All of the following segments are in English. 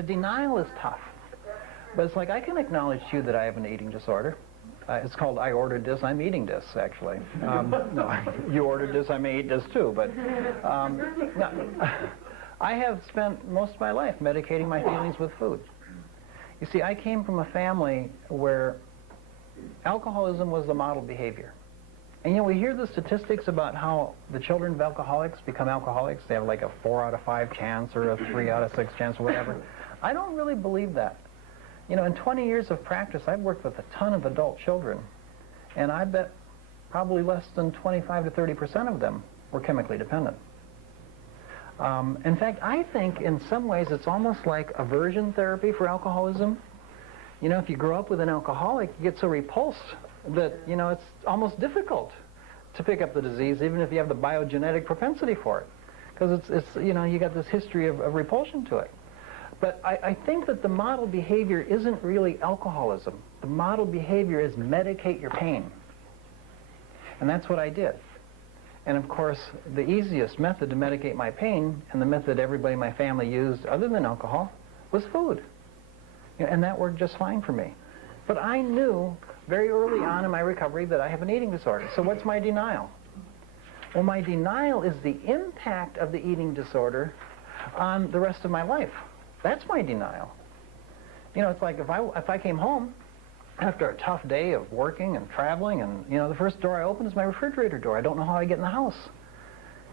The denial is tough, but it's like I can acknowledge to you that I have an eating disorder. It's called I ordered this, I'm eating this, actually. No, you ordered this, I may eat this too, but no, I have spent most of my life medicating my feelings with food. You see, I came from a family where alcoholism was the model behavior. And you know, we hear the statistics about how the children of alcoholics become alcoholics. They have like a 4 out of 5 chance or a 3 out of 6 chance or whatever. I don't really believe that. You know, in 20 years of practice, I've worked with a ton of adult children, and I bet probably less than 25 to 30% of them were chemically dependent. In fact, I think in some ways it's almost like aversion therapy for alcoholism. You know, if you grow up with an alcoholic, you get so repulsed that, you know, it's almost difficult to pick up the disease, even if you have the biogenetic propensity for it. Because it's you know, you got this history of repulsion to it. But I think that the model behavior isn't really alcoholism. The model behavior is medicate your pain. And that's what I did. And of course, the easiest method to medicate my pain, and the method everybody in my family used other than alcohol, was food. You know, and that worked just fine for me. But I knew very early on in my recovery that I have an eating disorder. So what's my denial? Well, my denial is the impact of the eating disorder on the rest of my life. That's my denial. You know, it's like if I came home after a tough day of working and traveling, and, you know, the first door I open is my refrigerator door. I don't know how I get in the house.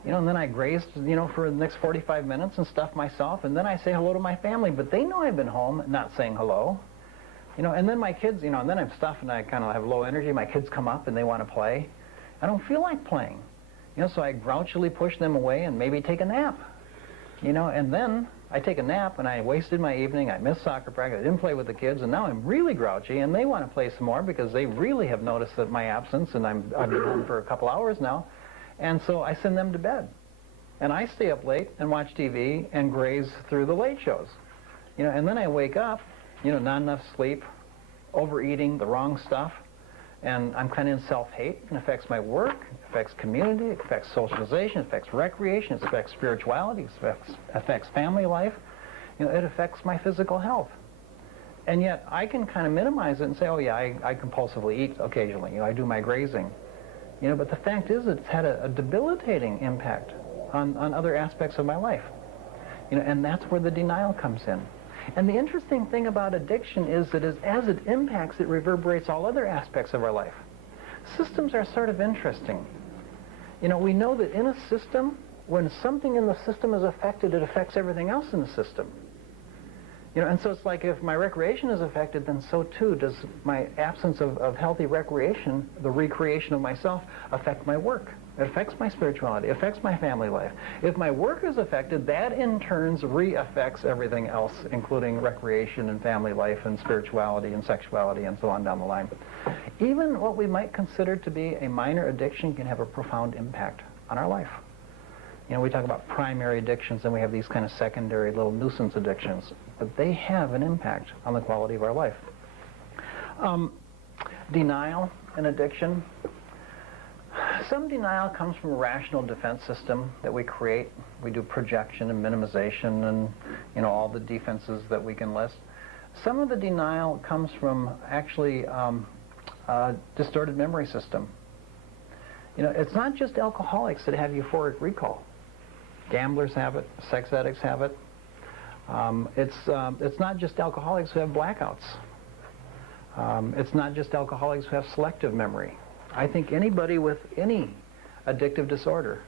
You know, and then I graze, you know, for the next 45 minutes and stuff myself, and then I say hello to my family, but they know I've been home not saying hello. You know, and then my kids, you know, and then I'm stuffed and I kind of have low energy. My kids come up and they want to play. I don't feel like playing. You know, so I grouchily push them away and maybe take a nap. You know, and then I take a nap and I wasted my evening. I missed soccer practice. I didn't play with the kids, and now I'm really grouchy, and they want to play some more because they really have noticed that my absence, and I've been home for a couple hours now. And so I send them to bed. And I stay up late and watch TV and graze through the late shows. You know, and then I wake up, you know, not enough sleep, overeating, the wrong stuff, and I'm kind of in self-hate. It affects my work, it affects community, it affects socialization, it affects recreation, it affects spirituality, it affects family life. You know, it affects my physical health. And yet I can kind of minimize it and say, oh yeah, I compulsively eat occasionally. You know, I do my grazing. You know, but the fact is it's had a debilitating impact on other aspects of my life. You know, and that's where the denial comes in. And the interesting thing about addiction is that as it impacts, it reverberates all other aspects of our life. Systems are sort of interesting. You know, we know that in a system, when something in the system is affected, it affects everything else in the system. You know, and so it's like if my recreation is affected, then so too does my absence of healthy recreation, the recreation of myself, affect my work. It affects my spirituality, it affects my family life. If my work is affected, that in turn re-affects everything else, including recreation and family life and spirituality and sexuality and so on down the line. Even what we might consider to be a minor addiction can have a profound impact on our life. You know, we talk about primary addictions, and we have these kind of secondary little nuisance addictions, but they have an impact on the quality of our life. Denial and addiction. Some denial comes from a rational defense system that we create. We do projection and minimization and, you know, all the defenses that we can list. Some of the denial comes from actually a distorted memory system. You know, it's not just alcoholics that have euphoric recall. Gamblers have it, sex addicts have it. It's not just alcoholics who have blackouts. It's not just alcoholics who have selective memory. I think anybody with any addictive disorder,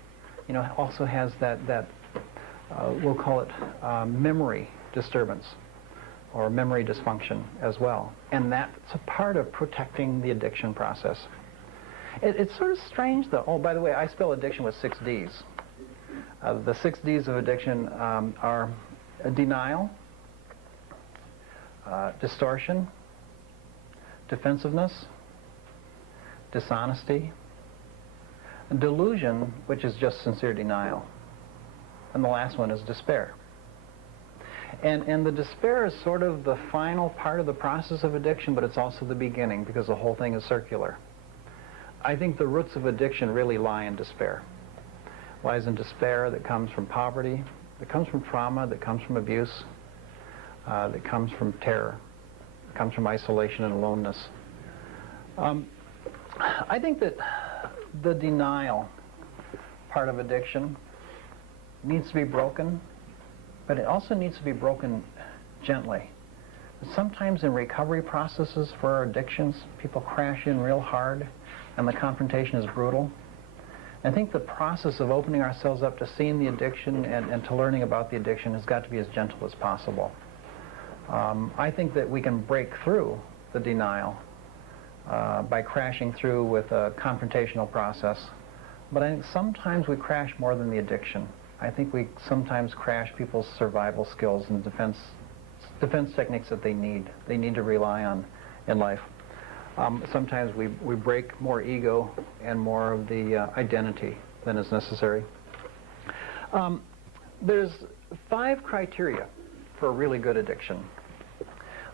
you know, also has that we'll call it memory disturbance or memory dysfunction as well. And that's a part of protecting the addiction process. It's sort of strange, though. Oh, by the way, I spell addiction with 6 Ds. The 6 Ds of addiction are denial, distortion, defensiveness, dishonesty, and delusion, which is just sincere denial. And the last one is despair. And the despair is sort of the final part of the process of addiction, but it's also the beginning, because the whole thing is circular. I think the roots of addiction really lie in despair. Lies in despair that comes from poverty, that comes from trauma, that comes from abuse, that comes from terror, comes from isolation and aloneness. I think that the denial part of addiction needs to be broken, but it also needs to be broken gently. Sometimes in recovery processes for our addictions, people crash in real hard and the confrontation is brutal. I think the process of opening ourselves up to seeing the addiction and to learning about the addiction has got to be as gentle as possible. I think that we can break through the denial by crashing through with a confrontational process. But I think sometimes we crash more than the addiction. I think we sometimes crash people's survival skills and defense techniques that they need to rely on in life. Sometimes we break more ego and more of the identity than is necessary. There's 5 criteria for a really good addiction.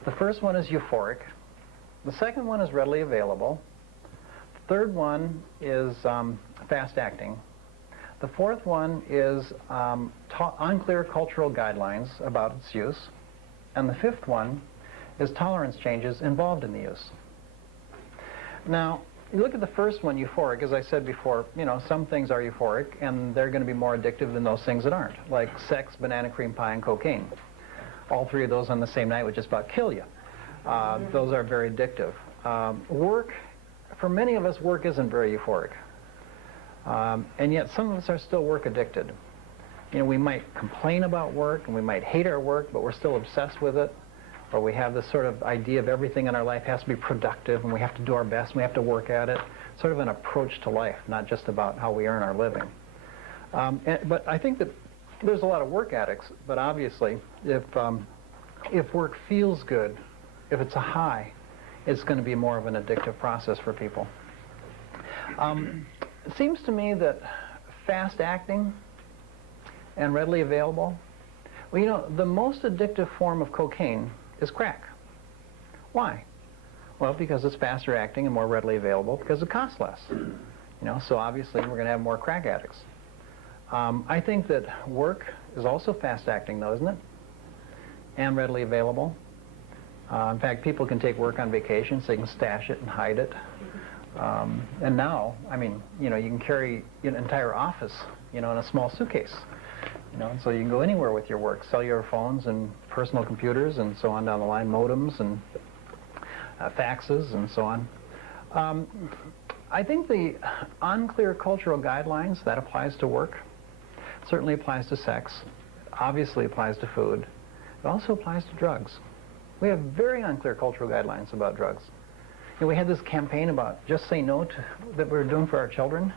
The first one is euphoric. The second one is readily available. The third one is fast acting. The fourth one is unclear cultural guidelines about its use. And the fifth one is tolerance changes involved in the use. Now, you look at the first one, euphoric, as I said before, some things are euphoric and they're going to be more addictive than those things that aren't, like sex, banana cream pie, and cocaine. All 3 of those on the same night would just about kill you. Those are very addictive. Work, for many of us, work isn't very euphoric. And yet some of us are still work addicted. We might complain about work and we might hate our work, but we're still obsessed with it. Or we have this sort of idea of everything in our life has to be productive and we have to do our best and we have to work at it. Sort of an approach to life, not just about how we earn our living. But I think that there's a lot of work addicts, but obviously if work feels good, if it's a high, it's going to be more of an addictive process for people. It seems to me that fast acting and readily available, the most addictive form of cocaine is crack. Why? Well, because it's faster acting and more readily available because it costs less. So obviously we're going to have more crack addicts. I think that work is also fast acting though, isn't it? And readily available. In fact, people can take work on vacation so they can stash it and hide it. And now, you can carry an entire office, in a small suitcase. So you can go anywhere with your work, cellular phones and personal computers and so on down the line, modems and faxes and so on. I think the unclear cultural guidelines, that applies to work, certainly applies to sex, obviously applies to food. It also applies to drugs. We have very unclear cultural guidelines about drugs. We had this campaign about just say no that we were doing for our children.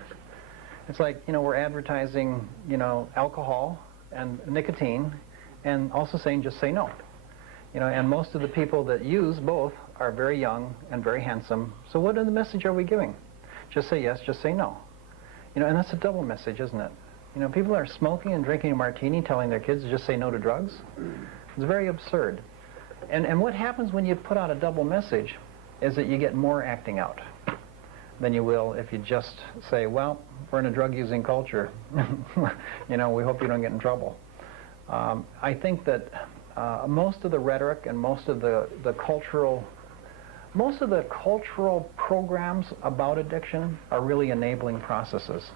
It's like, we're advertising, alcohol and nicotine and also saying just say no. And most of the people that use both are very young and very handsome. So what the message are we giving? Just say yes, just say no. And that's a double message, isn't it? People are smoking and drinking a martini telling their kids to just say no to drugs. It's very absurd. And what happens when you put out a double message is that you get more acting out than you will if you just say, well, we're in a drug-using culture. We hope you don't get in trouble. I think that most of the rhetoric and most of the cultural programs about addiction are really enabling processes.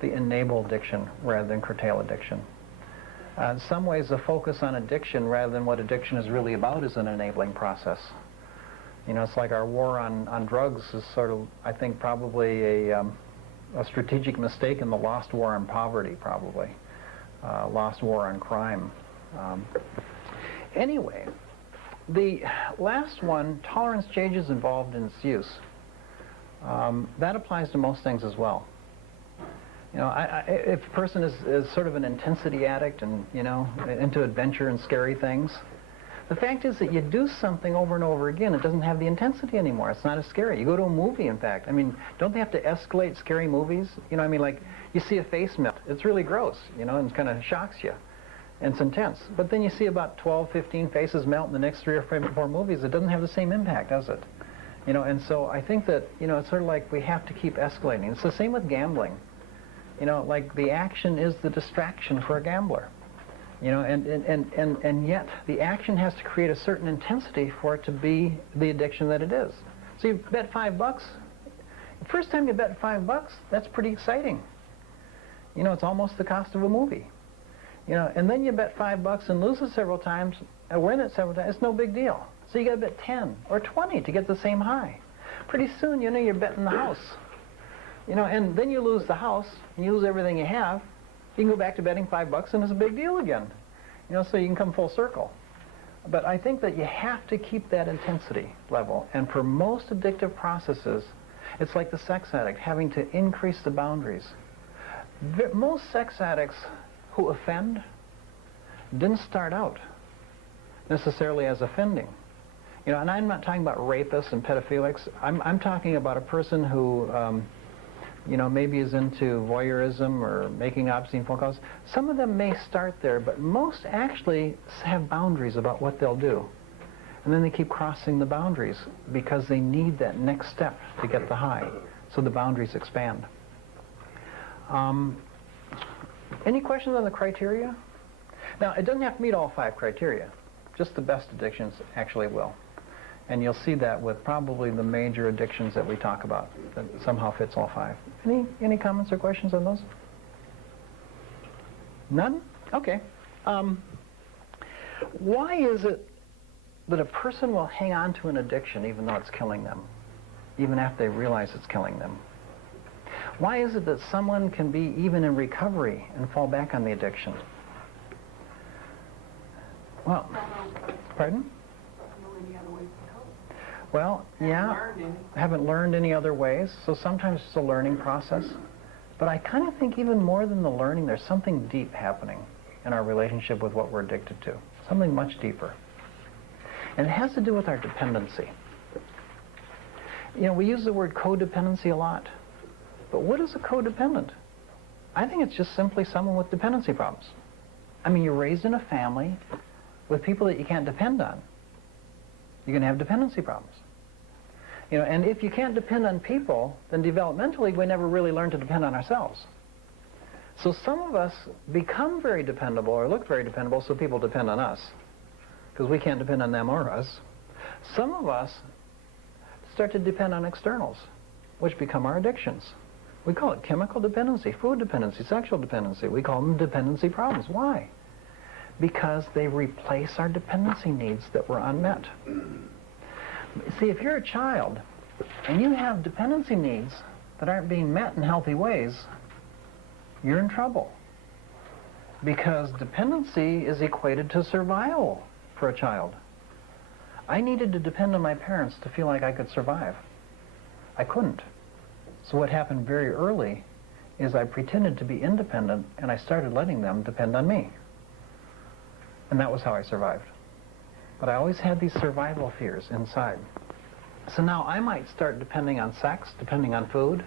They enable addiction rather than curtail addiction. In some ways, the focus on addiction rather than what addiction is really about is an enabling process. It's like our war on drugs is sort of, I think, probably a strategic mistake in the lost war on poverty, probably. Lost war on crime. Anyway, the last one, tolerance changes involved in its use. That applies to most things as well. If a person is sort of an intensity addict and, into adventure and scary things, the fact is that you do something over and over again, it doesn't have the intensity anymore. It's not as scary. You go to a movie, in fact. Don't they have to escalate scary movies? Like you see a face melt. It's really gross, and it kind of shocks you. And it's intense. But then you see about 12, 15 faces melt in the next 3 or 4 movies. It doesn't have the same impact, does it? And so I think that, it's sort of like we have to keep escalating. It's the same with gambling. Like the action is the distraction for a gambler. You know, and yet the action has to create a certain intensity for it to be the addiction that it is. So you bet $5. The first time you bet $5, that's pretty exciting. You know, it's almost the cost of a movie. You know, and then you bet $5 and lose it several times, and win it several times. It's no big deal. So you got to bet 10 or 20 to get the same high. Pretty soon, you know, you're betting the house. You know, and then you lose the house, and you lose everything you have. You can go back to betting $5 and it's a big deal again. You know, so you can come full circle. But I think that you have to keep that intensity level. And for most addictive processes, it's like the sex addict, having to increase the boundaries. Most sex addicts who offend didn't start out necessarily as offending. You know, and I'm not talking about rapists and pedophilics. I'm talking about a person who you know, maybe is into voyeurism or making obscene phone calls. Some of them may start there, but most actually have boundaries about what they'll do. And then they keep crossing the boundaries because they need that next step to get the high. So the boundaries expand. Any questions on the criteria? Now, it doesn't have to meet all 5 criteria. Just the best addictions actually will. And you'll see that with probably the major addictions that we talk about, that somehow fits all 5. Any comments or questions on those? None? Okay. Why is it that a person will hang on to an addiction even though it's killing them, even after they realize it's killing them? Why is it that someone can be even in recovery and fall back on the addiction? Well, pardon? Well, yeah, I haven't learned any other ways, so sometimes it's a learning process. But I kind of think even more than the learning, there's something deep happening in our relationship with what we're addicted to, something much deeper. And it has to do with our dependency. You know, we use the word codependency a lot, but what is a codependent? I think it's just simply someone with dependency problems. I mean, you're raised in a family with people that you can't depend on. You're going to have dependency problems. You know, and if you can't depend on people, then developmentally we never really learn to depend on ourselves. So some of us become very dependable or look very dependable so people depend on us because we can't depend on them or us. Some of us start to depend on externals, which become our addictions. We call it chemical dependency, food dependency, sexual dependency. We call them dependency problems. Why? Because they replace our dependency needs that were unmet. See, if you're a child and you have dependency needs that aren't being met in healthy ways, you're in trouble. Because dependency is equated to survival for a child. I needed to depend on my parents to feel like I could survive. I couldn't. So what happened very early is I pretended to be independent and I started letting them depend on me. And that was how I survived. But I always had these survival fears inside. So now I might start depending on sex, depending on food,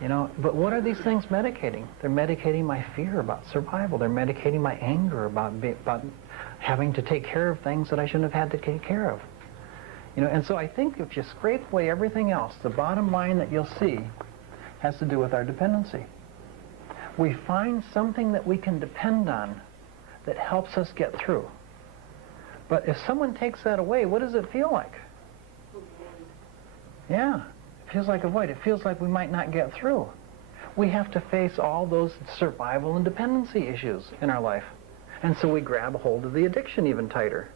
you know, but what are these things medicating? They're medicating my fear about survival. They're medicating my anger about having to take care of things that I shouldn't have had to take care of. You know, and so I think if you scrape away everything else, the bottom line that you'll see has to do with our dependency. We find something that we can depend on that helps us get through. But if someone takes that away, what does it feel like? Yeah, it feels like a void. It feels like we might not get through. We have to face all those survival and dependency issues in our life. And so we grab a hold of the addiction even tighter.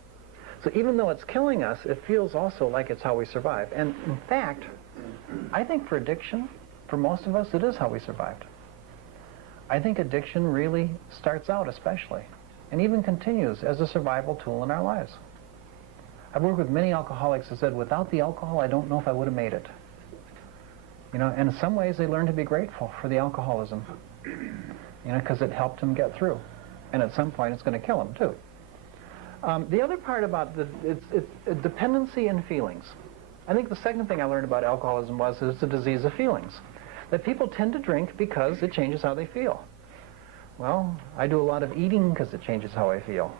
So even though it's killing us, it feels also like it's how we survive. And in fact, I think for addiction, for most of us, it is how we survived. I think addiction really starts out especially, and even continues as a survival tool in our lives. I've worked with many alcoholics who said, without the alcohol, I don't know if I would have made it. You know, and in some ways they learn to be grateful for the alcoholism, you know, because it helped them get through. And at some point it's going to kill them too. The other part about it's dependency and feelings. I think the second thing I learned about alcoholism was it's a disease of feelings. That people tend to drink because it changes how they feel. Well, I do a lot of eating because it changes how I feel,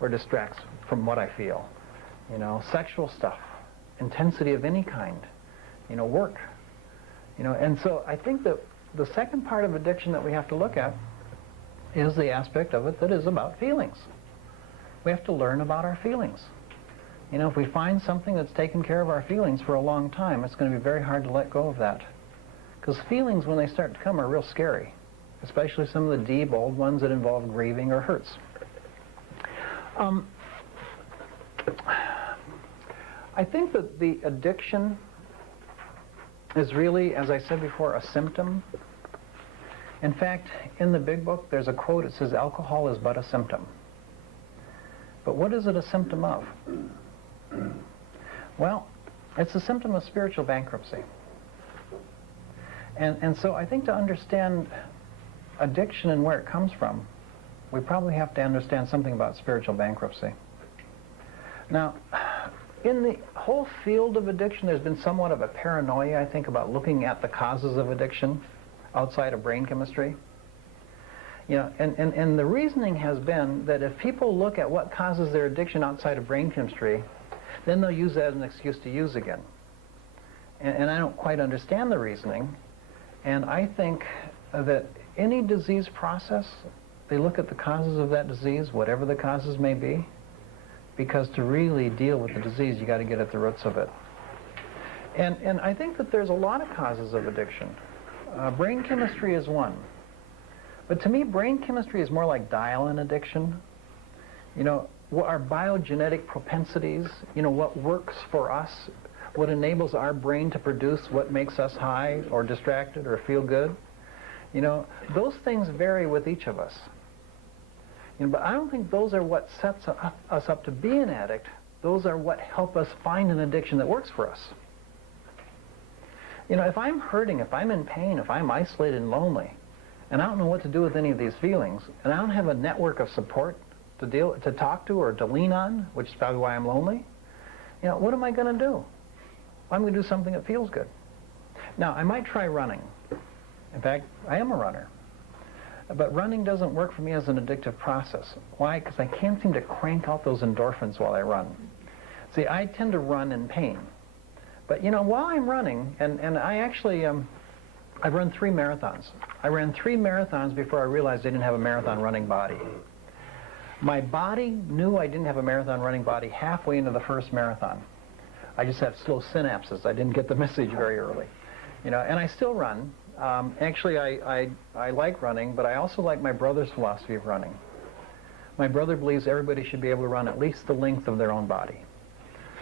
or distracts from what I feel. You know, sexual stuff, intensity of any kind, you know, work. You know, and so I think that the second part of addiction that we have to look at is the aspect of it that is about feelings. We have to learn about our feelings. You know, if we find something that's taken care of our feelings for a long time, it's going to be very hard to let go of that. Because feelings, when they start to come, are real scary, especially some of the deep, old ones that involve grieving or hurts. I think that the addiction is really, as I said before, a symptom. In fact, in the big book, there's a quote. It says, "Alcohol is but a symptom." But what is it a symptom of? Well, it's a symptom of spiritual bankruptcy. And so I think to understand addiction and where it comes from, we probably have to understand something about spiritual bankruptcy. Now, in the whole field of addiction, there's been somewhat of a paranoia, I think, about looking at the causes of addiction outside of brain chemistry. You know, and the reasoning has been that if people look at what causes their addiction outside of brain chemistry, then they'll use that as an excuse to use again. And I don't quite understand the reasoning. And I think that any disease process, they look at the causes of that disease, whatever the causes may be, because to really deal with the disease, you got to get at the roots of it. And I think that there's a lot of causes of addiction. Brain chemistry is one. But to me, brain chemistry is more like dial-in addiction. You know, what our biogenetic propensities, you know, what works for us, what enables our brain to produce what makes us high or distracted or feel good. You know, those things vary with each of us. You know, but I don't think those are what sets us up to be an addict. Those are what help us find an addiction that works for us. You know, if I'm hurting, if I'm in pain, if I'm isolated and lonely, and I don't know what to do with any of these feelings, and I don't have a network of support to talk to or to lean on, which is probably why I'm lonely, you know, what am I going to do? I'm going to do something that feels good. Now, I might try running. In fact, I am a runner. But running doesn't work for me as an addictive process. Why? Because I can't seem to crank out those endorphins while I run. See, I tend to run in pain. But, you know, while I'm running, and I actually, I've run 3 marathons. I ran 3 marathons before I realized I didn't have a marathon running body. My body knew I didn't have a marathon running body halfway into the first marathon. I just have slow synapses. I didn't get the message very early. You know, and I still run. Actually, I like running, but I also like my brother's philosophy of running. My brother believes everybody should be able to run at least the length of their own body.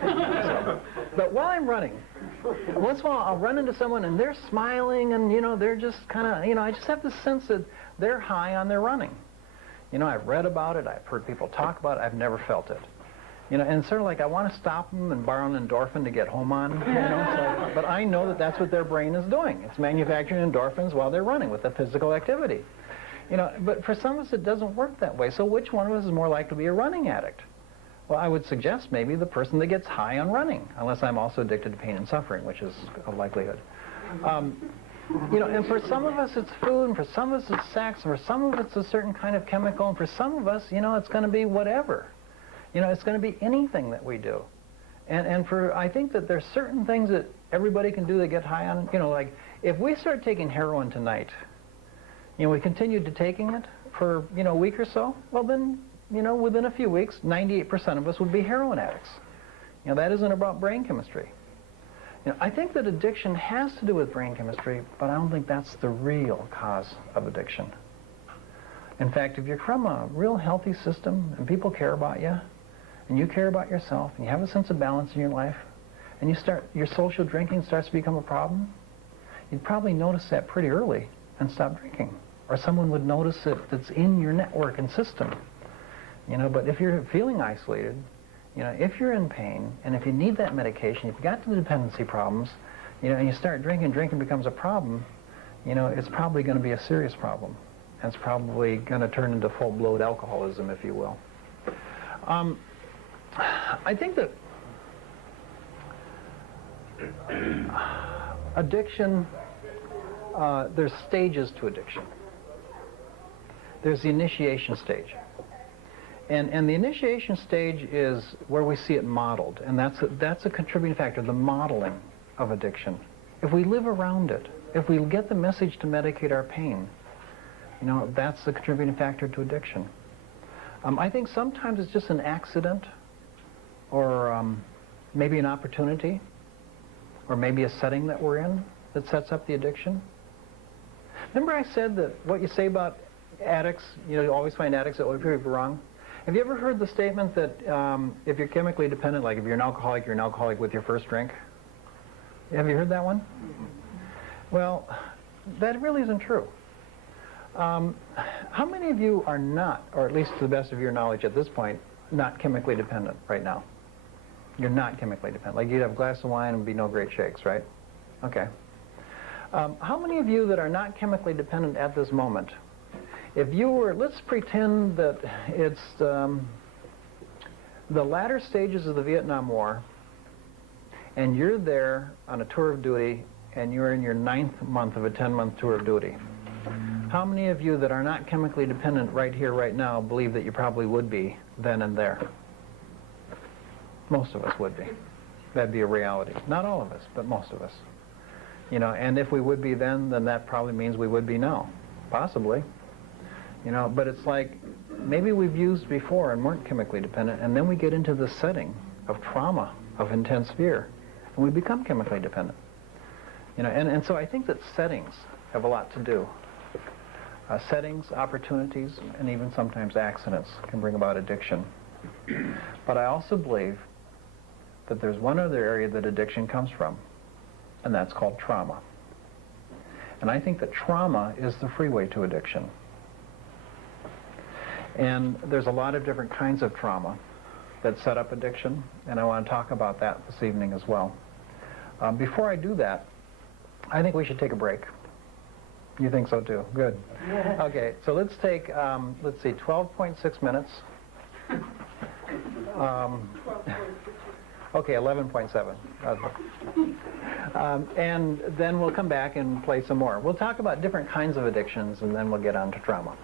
But while I'm running, once in a while I'll run into someone and they're smiling and, you know, they're just kind of, you know, I just have this sense that they're high on their running. You know, I've read about it, I've heard people talk about it, I've never felt it. You know, and sort of like I want to stop them and borrow an endorphin to get home on, you know, so, but I know that that's what their brain is doing. It's manufacturing endorphins while they're running with the physical activity. You know, but for some of us it doesn't work that way. So which one of us is more likely to be a running addict? Well, I would suggest maybe the person that gets high on running, unless I'm also addicted to pain and suffering, which is a likelihood. You know, and for some of us it's food, and for some of us it's sex, and for some of us it's a certain kind of chemical, and for some of us, you know, it's going to be whatever. You know, it's going to be anything that we do. And for, I think that there's certain things that everybody can do that get high on, you know, like if we start taking heroin tonight, you know, we continued to taking it for, you know, a week or so, well then, you know, within a few weeks, 98% of us would be heroin addicts. You know, that isn't about brain chemistry. You know, I think that addiction has to do with brain chemistry, but I don't think that's the real cause of addiction. In fact, if you're from a real healthy system and people care about you, and you care about yourself, and you have a sense of balance in your life, and you start, your social drinking starts to become a problem, you'd probably notice that pretty early and stop drinking. Or someone would notice it that's in your network and system. You know, but if you're feeling isolated, you know, if you're in pain, and if you need that medication, if you got to the dependency problems, you know, and you start drinking, drinking becomes a problem, you know, it's probably going to be a serious problem. And it's probably going to turn into full-blown alcoholism, if you will. I think that addiction, there's stages to addiction. There's the initiation stage. And the initiation stage is where we see it modeled, and that's a contributing factor, the modeling of addiction. If we live around it, if we get the message to medicate our pain, That's the contributing factor to addiction. I think sometimes it's just an accident, or maybe an opportunity, or maybe a setting that we're in that sets up the addiction. Remember I said that what you say about addicts, you always find addicts that would prove wrong? Have you ever heard the statement that if you're chemically dependent, like if you're an alcoholic with your first drink? Have you heard that one? Well, that really isn't true. How many of you are not, or at least to the best of your knowledge at this point, not chemically dependent right now? You're not chemically dependent. Like you'd have a glass of wine and be no great shakes, right? Okay. How many of you that are not chemically dependent at this moment, if you were, let's pretend that it's the latter stages of the Vietnam War, and you're there on a tour of duty, and you're in your 9th month of a 10-month tour of duty. How many of you that are not chemically dependent right here, right now, believe that you probably would be then and there? Most of us would be. That'd be a reality. Not all of us, but most of us. And if we would be then that probably means we would be now. Possibly. But it's like maybe we've used before and weren't chemically dependent, and then we get into the setting of trauma, of intense fear, and we become chemically dependent. And so I think that settings have a lot to do. Settings, opportunities, and even sometimes accidents can bring about addiction. But I also believe that there's one other area that addiction comes from, and that's called trauma. And I think that trauma is the freeway to addiction. And there's a lot of different kinds of trauma that set up addiction, and I want to talk about that this evening as well. Before I do that, I think we should take a break. You think so too? Good. Okay, so let's take, let's see, 12.6 minutes. Okay, 11.7. And then we'll come back and play some more. We'll talk about different kinds of addictions, and then we'll get on to trauma.